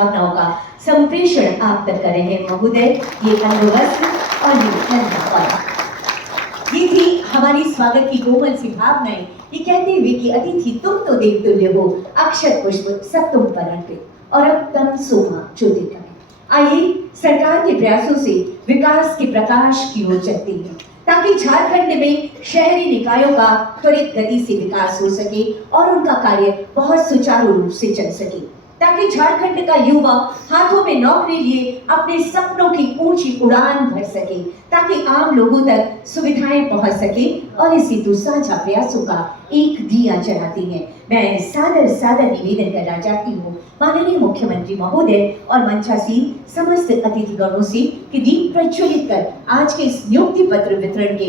भावनाओं का संप्रेषण आप तक कर रहे हैं महोदय। ये अंगवस्त्र और ये थी हमारी स्वागत की कोमल सी भावनाएं, ये कहते हुए कि अतिथि तुम तो देवतुल्य हो, अक्षत पुष्प सब तुम पर अर्पित और अब तम सोमा ज्योतिर्गमय। आइए सरकार के प्रयासों से विकास के प्रकाश की ओर चलते हैं ताकि झारखंड में शहरी निकायों का त्वरित गति से विकास हो सके और उनका कार्य बहुत सुचारू रूप से चल सके, ताकि झारखंड का युवा हाथों में नौकरी लिए अपने सपनों की ऊंची उड़ान भर सके, ताकि आम लोगों तक सुविधाएं पहुंच सके और इसी साझा प्रयासों का एक दिया जलाते हैं। मैं सादर निवेदन करना चाहती हूँ माननीय मुख्यमंत्री महोदय और मंचासीन समस्त अतिथिगणों से कि दीप प्रज्वलित कर आज के इस नियुक्ति पत्र वितरण के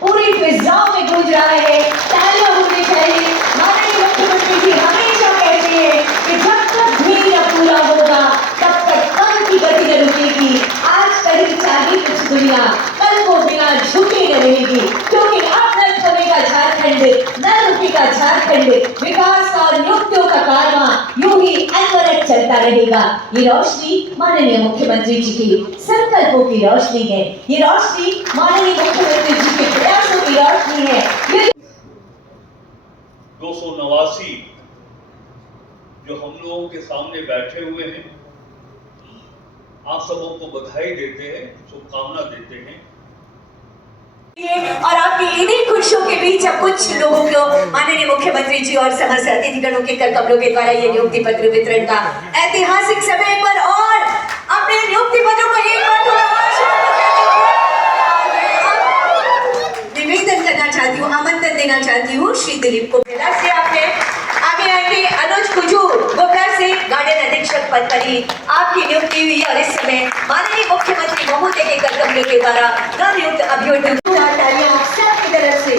पूरी फिजाओं में गूंज रहा है। तालियां होनी चाहिए। माननीय मुख्यमंत्री जी हमेशा कहते हैं कि जब तक ध्येय पूरा होगा तब तक कल की गति न रुकेगी। आज कहीं चाहे कुछ दुनिया, कल को बिना झुके न रहेगी, क्योंकि अब न थमेगा झारखंड, न रुकेगा झारखंड। विकास और नियुक्तियों का कारवां यूं ही अनवरत चलता रहेगा। ये रोशनी माननीय मुख्यमंत्री जी के संकल्पों की रोशनी है। ये रोशनी माननीय मुख्यमंत्री जी के प्रयासों की रोशनी है। 289 जो हम लोगों के सामने बैठे हुए हैं, आप सबों को बधाई देते हैं, शुभकामना देते हैं। और आपकी इन्हीं खुशियों के बीच अब कुछ लोगों को माननीय मुख्यमंत्री जी और समस्त अतिथिगणों के कर कमलों के द्वारा ये नियुक्ति पत्र वितरण का ऐतिहासिक समय पर और अपने नियुक्ति पत्रों को एक बार निवेदन करना चाहती हूँ, आमंत्रण देना चाहती हूँ श्री दिलीप को से आपने आगे आएंगे। अनुज कुजूर गोबरा से गार्डन अधीक्षक पद पर ही आपकी नियुक्ति हुई और इस समय माननीय मुख्यमंत्री महोदय के कर कमलों के द्वारा नवनियुक्त अभियोजक तालियां सबकी तरफ से,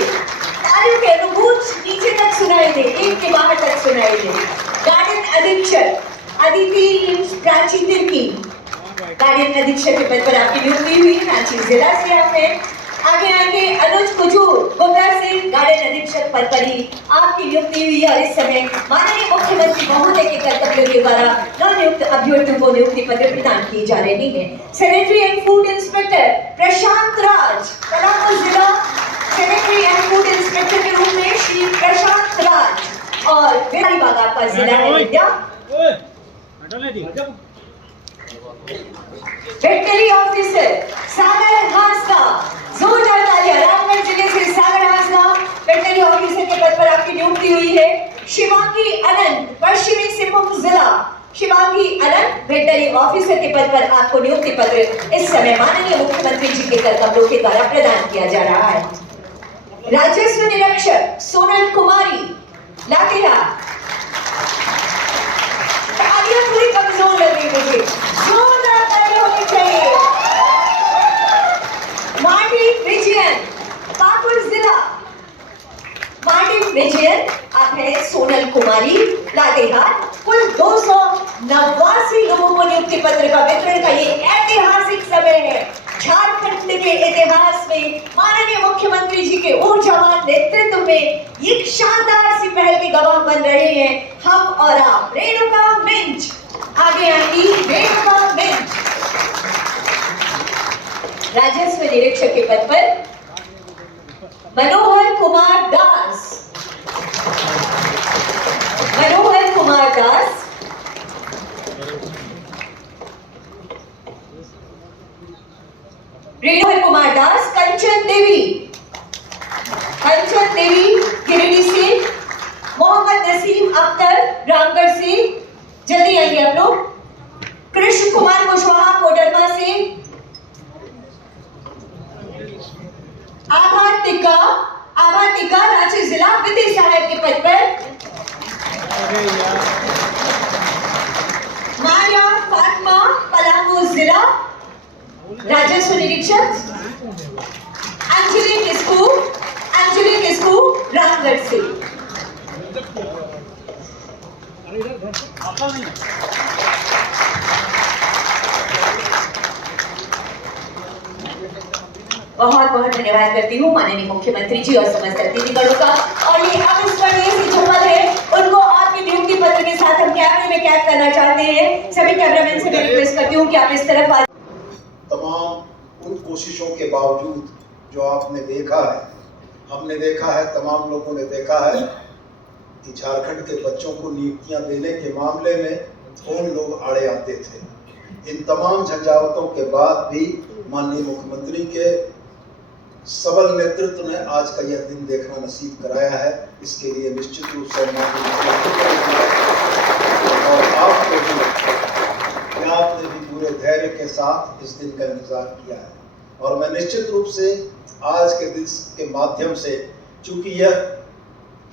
तालियों के अनुगूंज नीचे तक सुनाई दे, एक के बाहर तक सुनाई दे। गार्डन अधीक्षक अदिति प्राची तिर्की गार्डन अधीक्षक के पद पर आपकी नियुक्ति हुई रांची जिला से आपने। आगे आएंगे अनुज कुजूर गोबरा से गार्डन अधीक्षक पद पर ही आपकी नियुक्ति हुई और इस समय माननीय मुख्यमंत्री महोदय के कर्तव्यों के द्वारा नवनियुक्त अभ्यर्थियों को नियुक्ति पत्र प्रदान किए जा रहे हैं। सैनिटरी एंड फूड इंस्पेक्टर प्रशांत राज, पलामू जिला सैनिटरी एंड फूड इंस्पेक्टर के रूप में श्री प्रशांत राज और बिहारीबाग आपका जिला है विद्या। वेटनरी ऑफिसर सागर हांसदा, जोरदार तालियां। रामगढ़ जिले से सागर हांसदा वेटनरी ऑफिसर के पद पर आपकी नियुक्ति हुई है। शिवांगी अनंत पश्चिमी सिंहभूम जिला, शिवांगी अनंत वेटनरी ऑफिसर के पद पर आपको नियुक्ति पत्र इस समय माननीय मुख्यमंत्री जी के कर कमलों के द्वारा प्रदान किया जा रहा है। राजस्व निरीक्षक सोनल कुमारी लातेहार, तालियां पूरी कमजोर लग रही मुझे, जोरदार तालियां होनी चाहिए। मार्टिन विजयन पाकुड़ जिला, मार्टिन विजयन आप है सोनल कुमारी लातेहार। कुल 289 लोगों को नियुक्ति पत्र का वितरण का ये ऐतिहासिक समय है। झारखंड के इतिहास में माननीय मुख्यमंत्री जी के ऊर्जावान नेतृत्व में एक शानदार सी पहल के गवाह बन रहे हैं हम और आप। रेणुका मिंज आगे आएंगी, रेणुका मिंज राजस्व निरीक्षक के पद पर। मनोहर कुमार दास, मनोहर कुमार दास मनोहर कुमार दास। कंचन देवी, कंचन देवी गिरिडीह से। मोहम्मद नसीम अख्तर रामगढ़ से, जल्दी आइए आप लोग। कृष्ण कुमार कुशवाहा कोडरमा से। आभा टिका रांची जिला विधि सहायक के पद पर। मारिया फातिमा पलामू जिला राजस्व निरीक्षक। अंजलि किस्कू रामगढ़ से। बहुत बहुत धन्यवाद करती हूँ माननीय मुख्यमंत्री जी और समस्त अतिथिगणों का। और ये अविस्मरणीय सी झलक है उनको आपकी नियुक्ति पत्र के साथ हम कैमरे में कैद करना चाहते हैं। सभी कैमरामैन से मैं रिक्वेस्ट करती हूँ कि आप इस तरफ आ। तमाम उन कोशिशों के बावजूद जो आपने देखा है, हमने देखा है, तमाम लोगों ने देखा है कि झारखंड के बच्चों को नियुक्तियां देने के मामले में कौन लोग आड़े आते थे। इन तमाम झंझावतों के बाद भी माननीय मुख्यमंत्री के सबल नेतृत्व ने आज का यह दिन देखना नसीब कराया है। इसके लिए निश्चित रूप से और आपने भी पूरे धैर्य के साथ इस दिन का इंतजार किया है। और मैं निश्चित रूप से आज के दिन के माध्यम से, चूंकि यह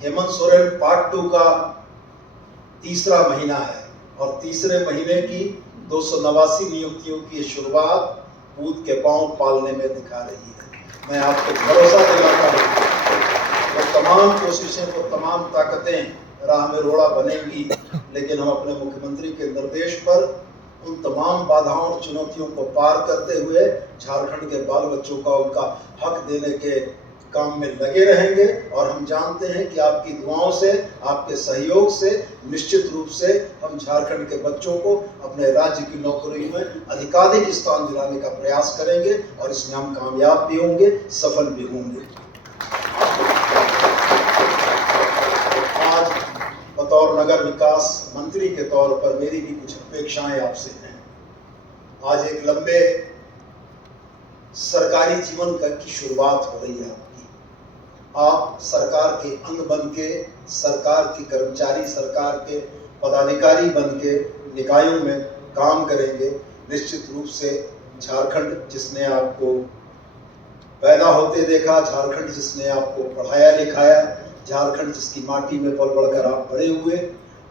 हेमंत सोरेन पार्ट 2 का तीसरा महीना है और तीसरे महीने की 289 नियुक्तियों की शुरुआत कूद के पांव पालने में दिखा रही है। मैं आपको भरोसा दिलाता हूँ वो तमाम कोशिशें, वो तमाम ताकतें राह में रोड़ा बनेंगी, लेकिन हम अपने मुख्यमंत्री के निर्देश पर उन तमाम बाधाओं और चुनौतियों को पार करते हुए झारखंड के बाल बच्चों का उनका हक देने के काम में लगे रहेंगे। और हम जानते हैं कि आपकी दुआओं से, आपके सहयोग से निश्चित रूप से हम झारखंड के बच्चों को अपने राज्य की नौकरियों में अधिकाधिक स्थान दिलाने का प्रयास करेंगे और इसमें हम कामयाब भी होंगे, सफल भी होंगे। आज बतौर नगर विकास मंत्री के तौर पर मेरी भी कुछ अपेक्षाएं आपसे हैं। आज एक लंबे सरकारी जीवन की शुरुआत हो रही है आपकी। आप सरकार के अंग बन के, सरकार के कर्मचारी, सरकार के पदाधिकारी बन के निकायों में काम करेंगे। निश्चित रूप से झारखंड जिसने आपको पैदा होते देखा, झारखंड जिसने आपको पढ़ाया लिखाया, झारखंड जिसकी माटी में पल बढ़कर आप बड़े हुए,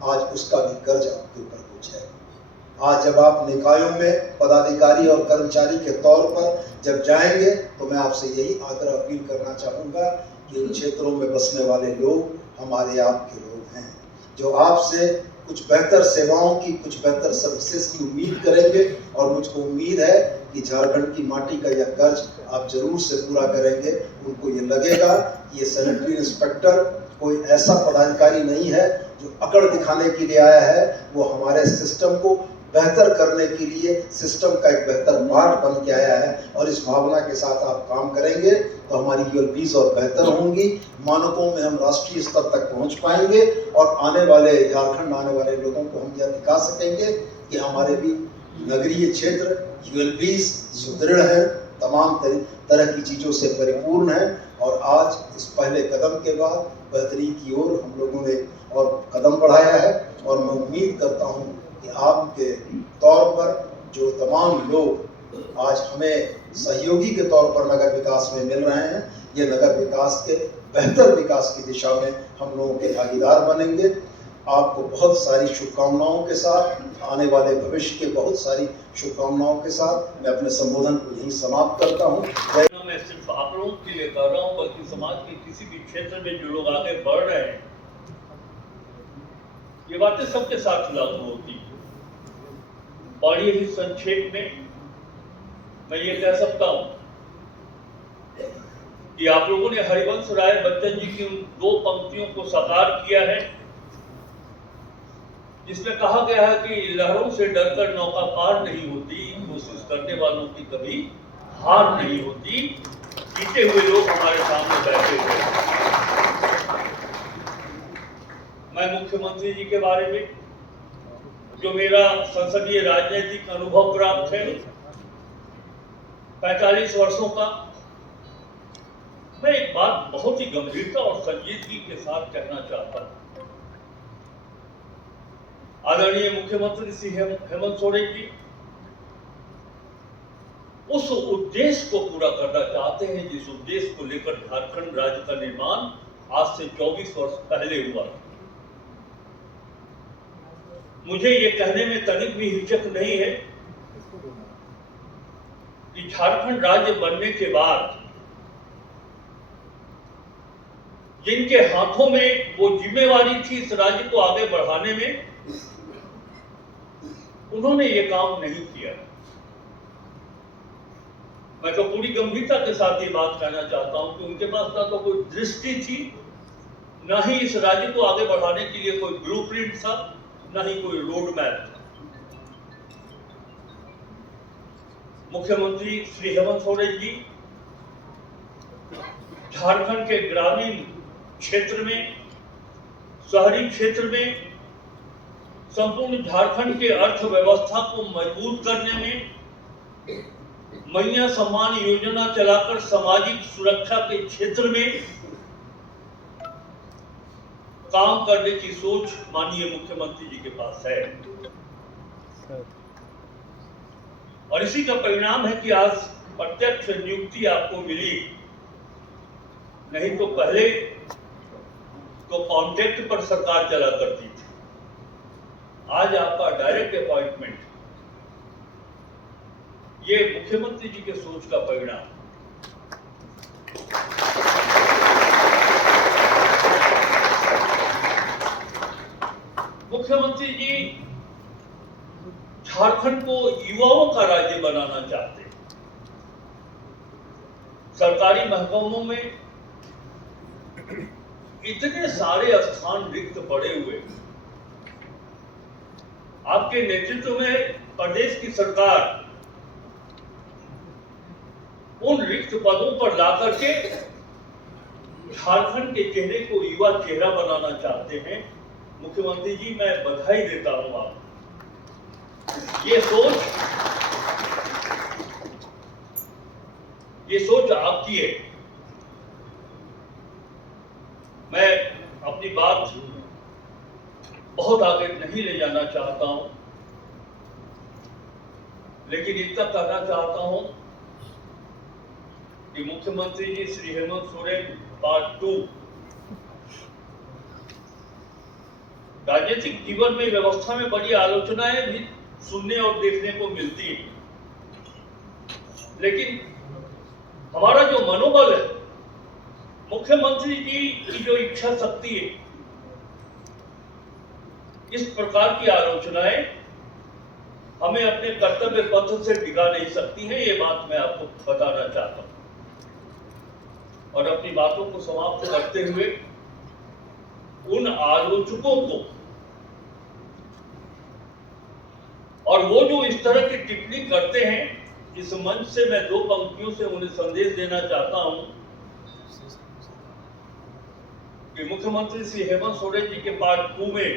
आज उसका भी कर्ज आपके ऊपर कुछ है। आज जब आप निकायों में पदाधिकारी और कर्मचारी के तौर पर जब जाएंगे तो मैं आपसे यही आग्रह अपील करना चाहूँगा कि उन क्षेत्रों में बसने वाले लोग हमारे आपके लोग हैं, जो आपसे कुछ बेहतर सेवाओं की, कुछ बेहतर सर्विसेज की उम्मीद करेंगे। और मुझको उम्मीद है कि झारखंड की माटी का यह कर्ज आप जरूर से पूरा करेंगे। उनको ये लगेगा कि ये सैनिटरी इंस्पेक्टर कोई ऐसा पदाधिकारी नहीं है जो अकड़ दिखाने के लिए आया है, वो हमारे सिस्टम को बेहतर करने के लिए सिस्टम का एक बेहतर पार्ट बन के आया है। और इस भावना के साथ आप काम करेंगे तो हमारी यूएलपीज और बेहतर होंगी, मानकों में हम राष्ट्रीय स्तर तक पहुंच पाएंगे और आने वाले झारखंड आने वाले लोगों को हम यह दिखा सकेंगे कि हमारे भी नगरीय क्षेत्र यूएलपीज सुदृढ़ है, तमाम तरह की चीज़ों से परिपूर्ण है। और आज इस पहले कदम के बाद बेहतरी की ओर हम लोगों ने और कदम बढ़ाया है। और मैं उम्मीद करता हूँ कि आपके तौर पर जो तमाम लोग आज हमें सहयोगी के तौर पर नगर विकास में मिल रहे हैं, ये नगर विकास के बेहतर विकास की दिशा में हम लोगों के भागीदार बनेंगे। आपको बहुत सारी शुभकामनाओं के साथ, आने वाले भविष्य के बहुत सारी शुभकामनाओं के साथ मैं अपने संबोधन को यहीं समाप्त करता हूँ। मैं सिर्फ आप लोगों के लिए कर रहा हूँ, बल्कि समाज के किसी भी क्षेत्र में जो लोग आगे बढ़ रहे हैं, ये बातें सबके साथ लागू होती है। बड़ी ही संक्षेप में मैं ये कह सकता हूं कि आप लोगों ने हरिवंश राय बच्चन जी की उन 2 पंक्तियों को साकार किया है, जिसमें कहा गया है कि लहरों से डरकर नौका पार नहीं होती, कोशिश करने वालों की कभी हार नहीं होती। जीते हुए लोग हमारे सामने बैठे हुए हैं। मैं मुख्यमंत्री जी के बारे में, जो मेरा संसदीय राजनीतिक अनुभव प्राप्त है 45 वर्षों का, मैं एक बात बहुत ही गंभीरता और संजीदगी के साथ कहना चाहता हूं। आदरणीय मुख्यमंत्री श्री हेमंत सोरेन जी उस उद्देश्य को पूरा करना चाहते हैं जिस उद्देश्य को लेकर झारखंड राज्य का निर्माण आज से 24 वर्ष पहले हुआ। मुझे ये कहने में तनिक भी हिचक नहीं है कि झारखंड राज्य बनने के बाद जिनके हाथों में वो जिम्मेवारी थी इस राज्य को आगे बढ़ाने में, उन्होंने ये काम नहीं किया। मैं तो पूरी गंभीरता के साथ ये बात कहना चाहता हूं कि उनके पास ना तो कोई दृष्टि थी, ना ही इस राज्य को आगे बढ़ाने के लिए कोई ब्लूप्रिंट था, न ही कोई रोड मैप। मुख्यमंत्री श्री हेमंत सोरेन जी झारखंड के ग्रामीण क्षेत्र में, शहरी क्षेत्र में, संपूर्ण झारखंड के अर्थव्यवस्था को मजबूत करने में मैया सम्मान योजना चलाकर सामाजिक सुरक्षा के क्षेत्र में काम करने की सोच माननीय मुख्यमंत्री जी के पास है। और इसी का परिणाम है कि आज प्रत्यक्ष नियुक्ति आपको मिली। नहीं तो पहले तो कॉन्ट्रैक्ट पर सरकार चला करती थी, आज आपका डायरेक्ट अपॉइंटमेंट। ये मुख्यमंत्री जी के सोच का परिणाम। मुख्यमंत्री जी झारखंड को युवाओं का राज्य बनाना चाहते हैं। सरकारी महकमों में इतने सारे स्थान रिक्त पड़े हुए, आपके नेतृत्व में प्रदेश की सरकार उन रिक्त पदों पर ला करके झारखंड के चेहरे को युवा चेहरा बनाना चाहते हैं। मुख्यमंत्री जी, मैं बधाई देता हूं आपको। ये सोच आपकी है। मैं अपनी बात बहुत आगे नहीं ले जाना चाहता हूं, लेकिन इतना कहना चाहता हूं कि मुख्यमंत्री जी श्री हेमंत सोरेन पार्ट 2 राजनीतिक जीवन में, व्यवस्था में बड़ी आलोचनाएं भी सुनने और देखने को मिलती हैं, लेकिन हमारा जो मनोबल है, मुख्यमंत्री जी की जो इच्छा शक्ति है, इस प्रकार की आलोचनाएं हमें अपने कर्तव्य पथ से डिगा नहीं सकती हैं। ये बात मैं आपको बताना चाहता हूं। और अपनी बातों को समाप्त करते हुए उन आलोचकों को और वो जो इस तरह की टिप्पणी करते हैं, इस मंच से मैं 2 पंक्तियों से उन्हें संदेश देना चाहता हूं कि मुख्यमंत्री श्री हेमंत सोरेन जी के पार्ट 2 में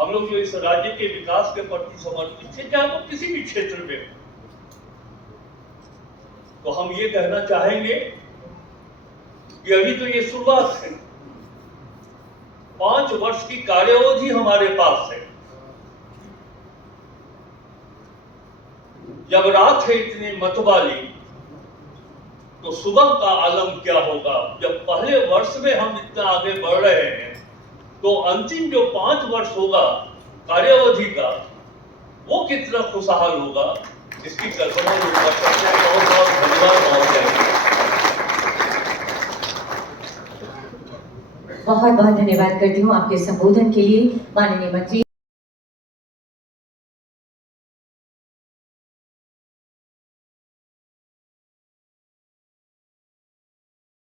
हम लोग जो इस राज्य के विकास के प्रति समर्पित थे, चाहे वो किसी भी क्षेत्र में, तो हम ये कहना चाहेंगे कि अभी तो ये शुरुआत है। 5 वर्ष की कार्यावधि हमारे पास है। जब रात है इतनी मतवाली, तो सुबह का आलम क्या होगा। जब पहले वर्ष में हम इतना आगे बढ़ रहे हैं, तो अंतिम जो 5 वर्ष होगा कार्यावधि का, वो कितना खुशहाल होगा, इसकी कल्पना नहीं कर सकते। बहुत बहुत धन्यवाद। बहुत बहुत धन्यवाद करती हूँ आपके संबोधन के लिए माननीय मंत्री।